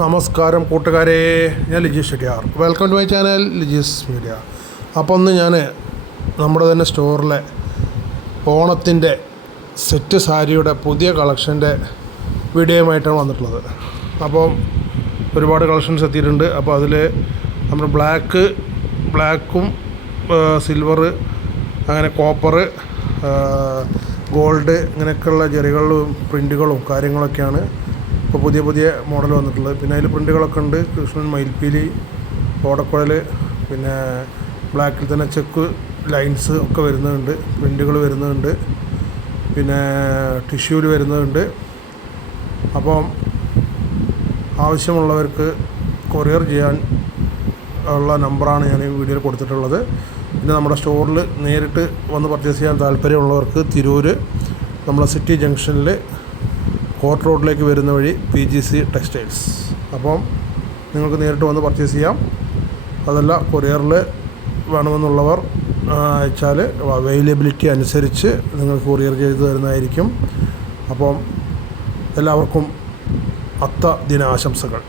നമസ്കാരം കൂട്ടുകാരെ, ഞാൻ Lijeesh Shettiyar. Welcome to my channel Lijees media. അപ്പോൾ ഒന്ന് ഞാൻ നമ്മുടെ തന്നെ സ്റ്റോറിലെ ഓണത്തിൻ്റെ സെറ്റ് സാരിയുടെ പുതിയ കളക്ഷൻ്റെ വീഡിയോയുമായിട്ടാണ് വന്നിട്ടുള്ളത്. അപ്പോൾ ഒരുപാട് കളക്ഷൻസ് എത്തിയിട്ടുണ്ട്. അപ്പോൾ അതിൽ നമ്മൾ ബ്ലാക്കും സിൽവർ, അങ്ങനെ കോപ്പർ, ഗോൾഡ്, ഇങ്ങനെയൊക്കെയുള്ള ജെറികളും പ്രിൻറ്റുകളും കാര്യങ്ങളൊക്കെയാണ് ഇപ്പോൾ പുതിയ മോഡൽ വന്നിട്ടുള്ളത്. പിന്നെ അതിൽ പ്രിൻറ്റുകളൊക്കെ ഉണ്ട്. കൃഷ്ണൻ, മയിൽപ്പീലി, ഓടക്കുഴൽ, പിന്നെ ബ്ലാക്കിൽ തന്നെ ചെക്ക് ലൈൻസ് ഒക്കെ വരുന്നുണ്ട്, പ്രിൻറ്റുകൾ വരുന്നുണ്ട്, പിന്നെ ടിഷ്യൂവിൽ വരുന്നുണ്ട്. അപ്പം ആവശ്യമുള്ളവർക്ക് കൊറിയർ ചെയ്യാൻ ഉള്ള നമ്പറാണ് ഞാൻ ഈ വീഡിയോയിൽ കൊടുത്തിട്ടുള്ളത്. പിന്നെ നമ്മുടെ സ്റ്റോറിൽ നേരിട്ട് വന്ന് പർച്ചേസ് ചെയ്യാൻ താല്പര്യമുള്ളവർക്ക് തിരൂർ നമ്മളെ സിറ്റി ജംഗ്ഷനിൽ കോർട്ട് റോഡിലേക്ക് വരുന്ന വഴി PGC ടെക്സ്റ്റൈൽസ്. അപ്പം നിങ്ങൾക്ക് നേരിട്ട് വന്ന് പർച്ചേസ് ചെയ്യാം. അതല്ല കൊറിയറിൽ വേണമെന്നുള്ളവർ അയച്ചാൽ അവൈലബിലിറ്റി അനുസരിച്ച് നിങ്ങൾക്ക് കൊറിയർ ചെയ്ത് തരുന്നതായിരിക്കും. അപ്പം എല്ലാവർക്കും അത്ത ദിനാശംസകൾ.